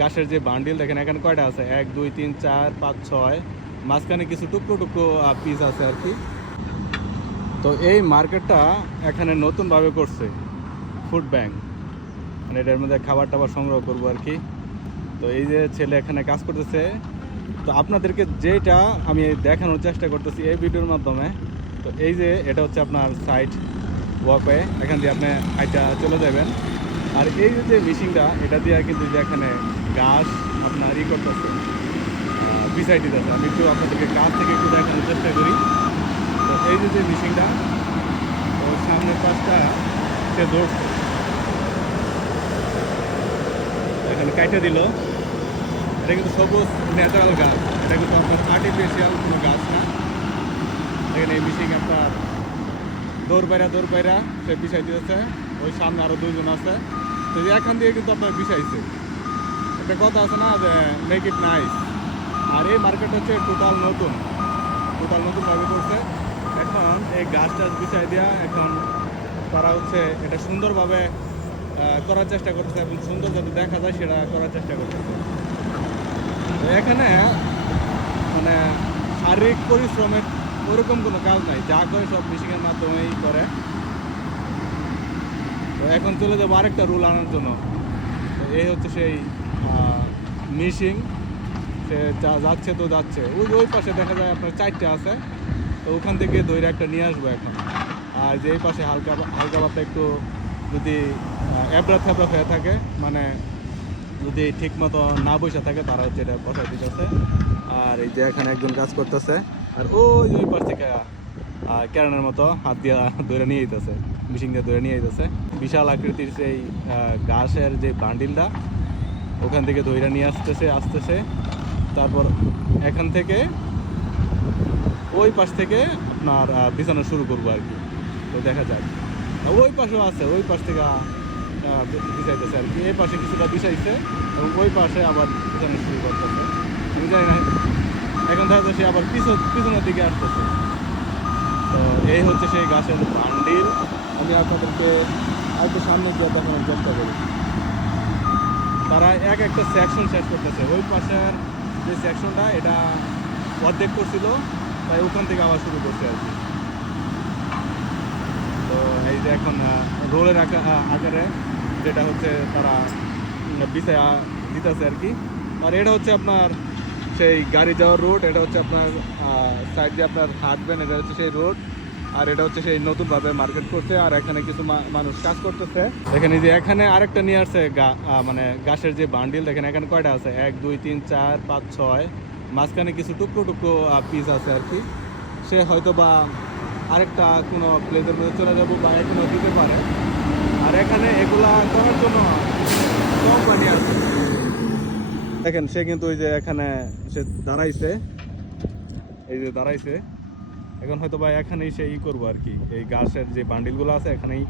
গাছের যে বান্ডিল দেখেন, এখানে কয়টা আছে? এক, দুই, তিন, চার, পাঁচ, ছয়। মাঝখানে কিছু টুকরো টুকরো পিস আছে আর কি। তো এই মার্কেটটা এখানে নতুনভাবে করছে ফুড ব্যাংক মানে এটার মধ্যে খাবার টাবার সংগ্রহ করব আর কি। তো এই যে ছেলে এখানে কাজ করতেছে। তো আপনাদেরকে যেটা আমি দেখানোর চেষ্টা করতেছি এই ভিডিওর মাধ্যমে, তো এই যে এটা হচ্ছে আপনার সাইট ওয়াকওয়ে এখান দিয়ে আপনি হাইটা চলে যাবেন। আর এই যে মেশিনটা, এটা দিয়ে কিন্তু যে এখানে গাছ আপনার ই করতেছে বিসাইড দিতেছে। আমি একটু আপনাদেরকে কাছ থেকে একটু দেখানোর চেষ্টা করি। তো এই যে যে মেশিনটা, তো সামনের পাশটা সে ধরছে। এখানে কাইটা দিল। এটা কিন্তু সবুজ ন্যাচারাল গাছ এটা কিন্তু আপনার আর্টিফিশিয়াল কোনো গাছ না। এখানে এই মেশিন আপনার দৌড় বাইরা দৌড় বাইরা সে বিছাই দিয়েছে ওই সামনে আরও দুজন আছে। তো এখান দিয়ে কিন্তু আপনার বিষাইছে। একটা কথা আছে না যে মেক ইট নাইস আর এই মার্কেট হচ্ছে টোটাল নতুন। টোটাল নতুনভাবে করছে। এখন এই গাছ টাছ বিছাই দেওয়া এখন তারা হচ্ছে এটা সুন্দরভাবে করার চেষ্টা করতেছে এবং সুন্দর যাতে দেখা যায় সেটা করার চেষ্টা করতেছে। এখানে মানে শারীরিক পরিশ্রমের ওরকম কোনো কাজ নাই। যা করে সব মেশিনের মাধ্যমেই করে। এখন চলে যাব আরেকটা রুল আনার জন্য। এই হচ্ছে সেই মিশিং সে যা- যাচ্ছে তো যাচ্ছে। ওই ওই পাশে দেখা যায় আপনার চারটে আছে। তো ওখান থেকে দইরা একটা নিয়ে আসব এখন। আর যে এই পাশে হালকা হালকা পাতলা একটু যদি এবড়া থেবড়া হয়ে থাকে মানে যদি ঠিক মতো না বসে থাকে, তারা হচ্ছে এটা বসাই দিতেছে। আর এই যে এখানে একজন কাজ করতেছে। আর ওই ওই পাশ থেকে ক্যারানের মতো হাত দিয়ে ধরে নিয়ে যেতেছে মিশিং দিয়ে ধরে নিয়ে যেতেছে বিশাল আকৃতির সেই ঘাসের যে বান্ডিলটা ওখান থেকে ধইরা নিয়ে আসতেছে আসতেছে। তারপর এখান থেকে ওই পাশ থেকে আপনার বিছানো শুরু করব আর কি। তো দেখা যাক। ওই পাশেও আছে, ওই পাশ থেকে বিছাইতেছে আর কি। এই পাশে কিছুটা বিছাইছে এবং ওই পাশে আবার বিছানো শুরু করতেছে। আমি জানি না, এখন দেখা যাচ্ছে আবার পিছন, পিছনের দিকে আসতেছে। তো এই হচ্ছে সেই গাছের বান্ডিল আমি আপনাদেরকে একটু সামনে গিয়ে দেখানোর চেষ্টা করি। তারা এক একটা সেকশন শেষ করতেছে। ওই পাশের যে সেকশনটা এটা অর্ধেক করছিল, তাই ওখান থেকে আবার শুরু করছে আর কি। তো এই যে এখন রোলের আকারে যেটা হচ্ছে তারা বিছায়া দিতেছে আর কি। আর এটা হচ্ছে আপনার সেই গাড়ি যাওয়ার রোড এটা হচ্ছে আপনার সাইড দিয়ে আপনার হাঁটবেন এটা হচ্ছে সেই রোড আর এটা হচ্ছে সেই নতুনভাবে মার্কেট করছে, আর এখানে কিছু মানুষ কাজ করতেছে। এখানে যে এখানে আরেকটা নিয়ে আসছে মানে গাছের যে বান্ডিল দেখেন এখানে কয়টা আছে? এক, দুই, তিন, চার, পাঁচ, ছয়, মাঝখানে কিছু টুকরো টুকরো পিস আছে আর কি। সে হয়তো বা আরেকটা কোনো প্লেসের মধ্যে চলে যাব বা এখনও দিতে পারে। আর এখানে এগুলা করার জন্য কোম্পানি আছে দেখেন, সে কিন্তু ওই যে এখানে সে দাঁড়াইছে। এই যে দাঁড়াইছে। এখন হয়তো বা এখানেই সে ই করব আর কি। এই গাছের যে বান্ডিলগুলো আছে, এখানেই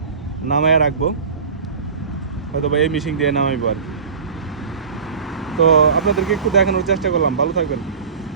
নামায় রাখব। হয়তো বা এই মেশিন দিয়ে নামাইবো আর কি। তো আপনাদেরকে একটু দেখানোর চেষ্টা করলাম। ভালো থাকবেন।